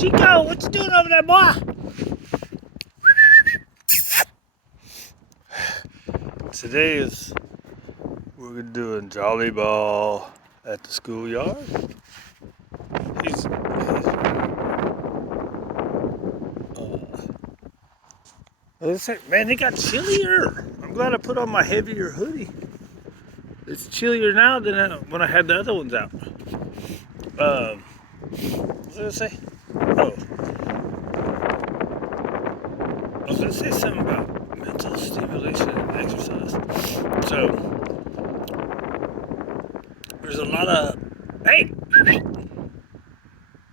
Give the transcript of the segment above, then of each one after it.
Chico, what you doing over there, boy? Today we're doing jolly ball at the schoolyard. He's man, it got chillier. I'm glad I put on my heavier hoodie. It's chillier now than when I had the other ones out. What was I gonna say? Oh, I was gonna say something about mental stimulation and exercise. So there's a lot of hey,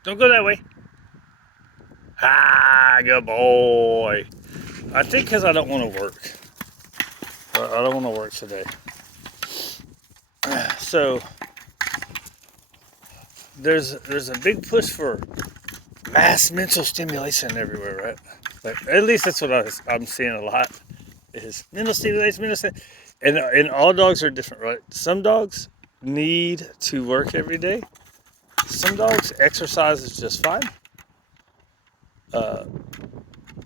don't go that way. Ah, good boy. I think because I don't want to work. I don't want to work today. So there's a big push for mass mental stimulation everywhere, right? Like, at least that's what I'm seeing a lot is mental stimulation, and all dogs are different, right? Some dogs need to work every day. Some dogs exercise is just fine.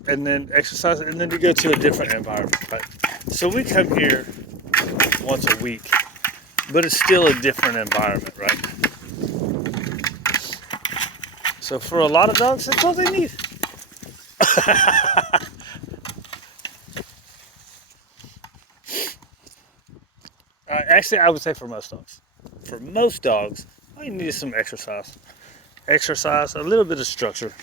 And then exercise, and then you go to a different environment, right? So we come here once a week, but it's still a different environment, right? So for a lot of dogs, that's all they need. Actually, I would say for most dogs. For most dogs, all you need is some exercise. Exercise, a little bit of structure.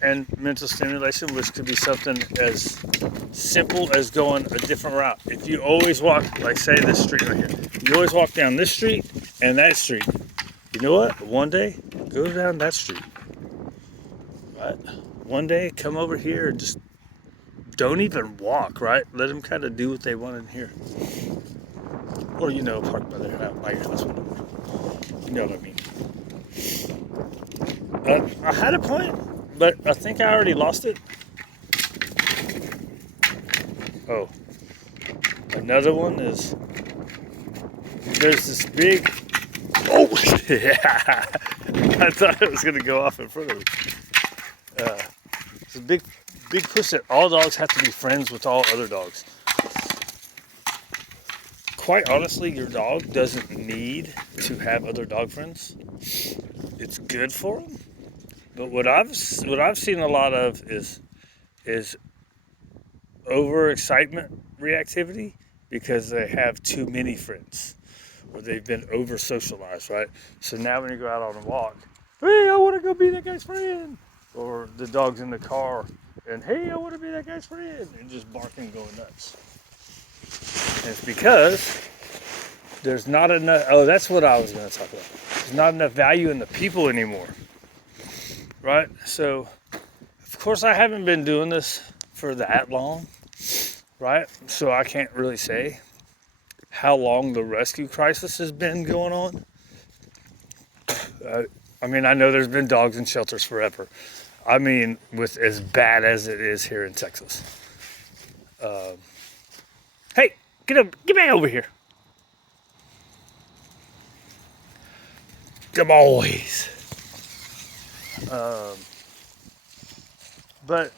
And mental stimulation, which could be something as simple as going a different route. If you always walk, like say this street right here, you always walk down this street and that street. You know what? One day, go down that street. Right? One day, come over here and just don't even walk, right? Let them kind of do what they want in here. Or, park by their house, by your house, whatever. You know what I mean. I had a point, but I think I already lost it. Oh. Another one is, there's this big, oh, yeah. I thought it was going to go off in front of me. It's a big push that all dogs have to be friends with all other dogs. Quite honestly, your dog doesn't need to have other dog friends. It's good for them. But what I've seen a lot of is overexcitement reactivity because they have too many friends or they've been over-socialized, right? So now when you go out on a walk, hey, I want to go be that guy's friend. Or the dog's in the car and, hey, I want to be that guy's friend. And just barking and going nuts. And it's because there's not enough, that's what I was going to talk about. There's not enough value in the people anymore. Right? So, of course, I haven't been doing this for that long, right? So I can't really say how long the rescue crisis has been going on. I mean, I know there's been dogs in shelters forever. I mean, with as bad as it is here in Texas. Hey, get back over here. Good boys. But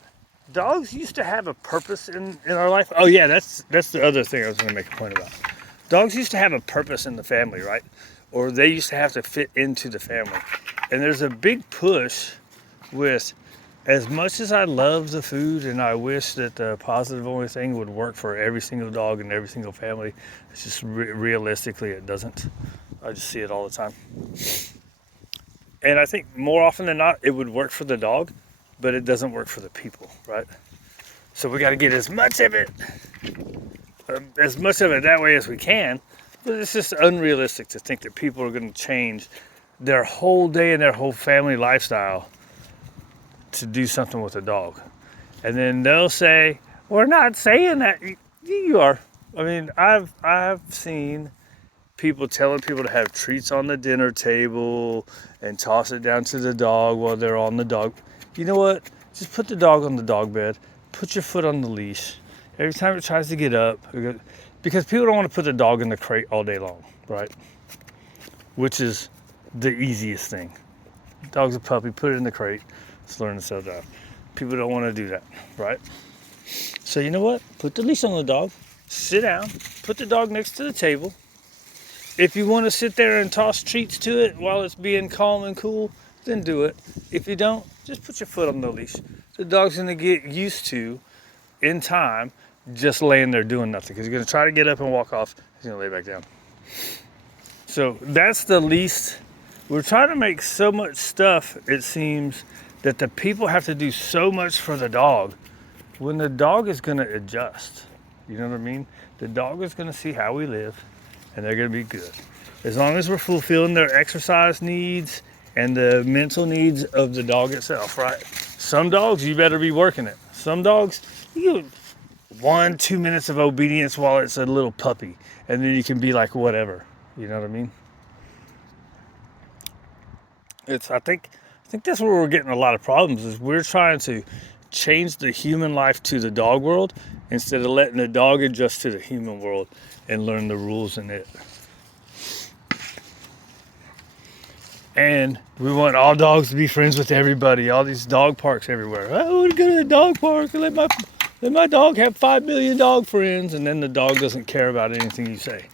dogs used to have a purpose in our life. Oh yeah, that's the other thing I was going to make a point about. Dogs used to have a purpose in the family, right? Or they used to have to fit into the family. And there's a big push with, as much as I love the food and I wish that the positive only thing would work for every single dog and every single family, it's just realistically it doesn't. I just see it all the time. And I think more often than not, it would work for the dog, but it doesn't work for the people, right? So we got to get as much of it that way as we can. But it's just unrealistic to think that people are going to change their whole day and their whole family lifestyle to do something with a dog. And then they'll say, we're not saying that. You are. I mean, I've seen people telling people to have treats on the dinner table and toss it down to the dog while they're on the dog. You know what? Just put the dog on the dog bed. Put your foot on the leash. Every time it tries to get up, because people don't want to put the dog in the crate all day long, right? which is the easiest thing. Dog's a puppy, put it in the crate, let's learn to settle down. People don't want to do that, right? So you know what? Put the leash on the dog, sit down, put the dog next to the table. If you want to sit there and toss treats to it while it's being calm and cool, then do it. If you don't, just put your foot on the leash. The dog's going to get used to, in time, just laying there doing nothing. Because he's going to try to get up and walk off. He's going to lay back down. So that's the least. We're trying to make so much stuff, it seems, that the people have to do so much for the dog when the dog is going to adjust. You know what I mean? The dog is going to see how we live, and they're going to be good. As long as we're fulfilling their exercise needs and the mental needs of the dog itself, right? Some dogs, you better be working it. Some dogs, you get 1-2 minutes of obedience while it's a little puppy, and then you can be like, whatever. You know what I mean? I think that's where we're getting a lot of problems, is we're trying to change the human life to the dog world instead of letting the dog adjust to the human world and learn the rules in it. And we want all dogs to be friends with everybody. All these dog parks everywhere. I want to go to the dog park and let my dog have 5 million dog friends, and then the dog doesn't care about anything you say.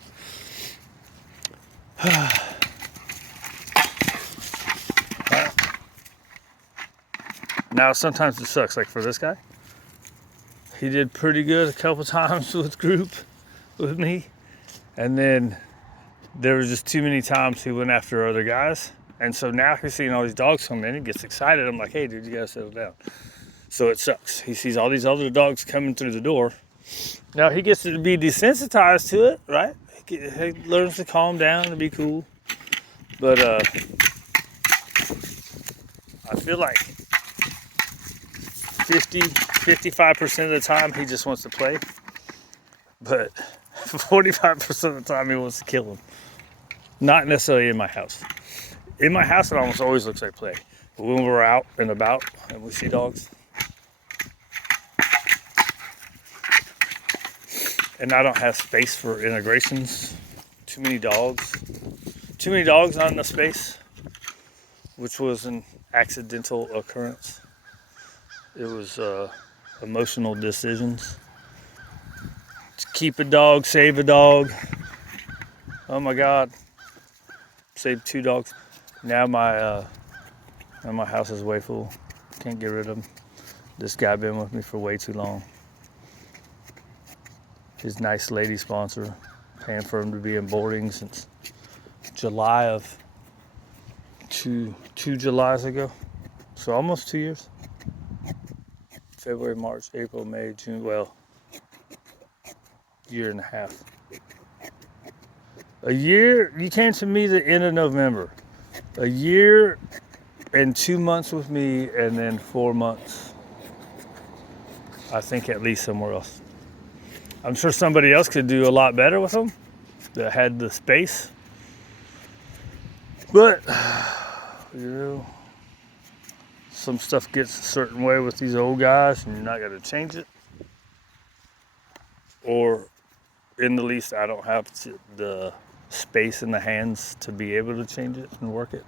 Now sometimes it sucks. Like for this guy, he did pretty good a couple times with group with me, and then there was just too many times he went after other guys. And so now he's seeing all these dogs come in, he gets excited. I'm like, hey dude, you gotta settle down. So it sucks. He sees all these other dogs coming through the door. Now he gets to be desensitized to it, right? He learns to calm down and be cool. But I feel like 55% of the time he just wants to play. But 45% of the time he wants to kill them. Not necessarily in my house. In my house, it almost always looks like play. But when we're out and about and we see dogs, and I don't have space for integrations, too many dogs, not enough space, which was an accidental occurrence. It was emotional decisions. To keep a dog, save a dog. Oh my God. Saved 2 dogs. Now my house is way full. Can't get rid of him. This guy been with me for way too long. His nice lady sponsor, paying for him to be in boarding since July of two Julys ago. So almost 2 years. February, March, April, May, June, well, year and a half. A year, you came to me the end of November. A year and 2 months with me, and then 4 months, I think, at least somewhere else. I'm sure somebody else could do a lot better with them that had the space. But, you know, some stuff gets a certain way with these old guys, and you're not going to change it. Or, in the least, I don't have the space in the hands to be able to change it and work it.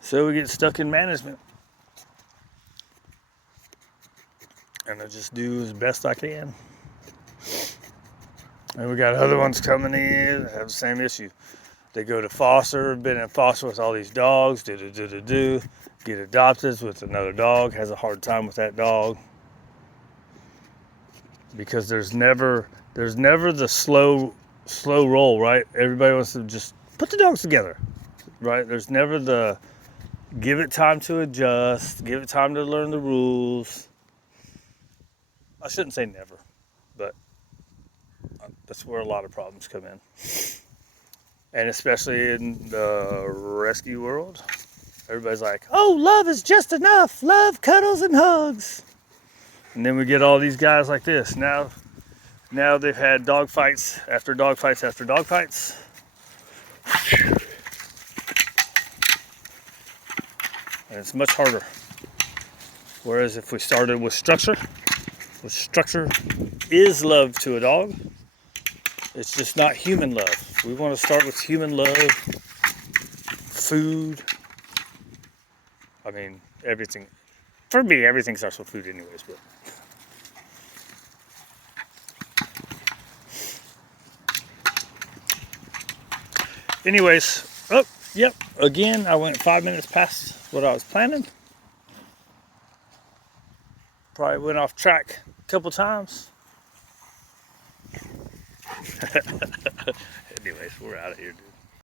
So we get stuck in management. And I just do as best I can. And we got other ones coming in that have the same issue. They go to foster, been in foster with all these dogs, get adopted with another dog, has a hard time with that dog. Because there's never the slow roll, right? Everybody wants to just put the dogs together, right? There's never the give it time to adjust, give it time to learn the rules. I shouldn't say never, but that's where a lot of problems come in. And especially in the rescue world, everybody's like, oh, love is just enough. Love, cuddles, and hugs. And then we get all these guys like this. Now they've had dog fights after dog fights after dog fights. And it's much harder. Whereas if we started with structure, which structure is love to a dog, it's just not human love. We want to start with human love food. I mean, everything. For me, everything starts with food anyways, but. Anyways, oh, yep, again, I went 5 minutes past what I was planning. Probably went off track a couple times. Anyways, we're out of here, dude.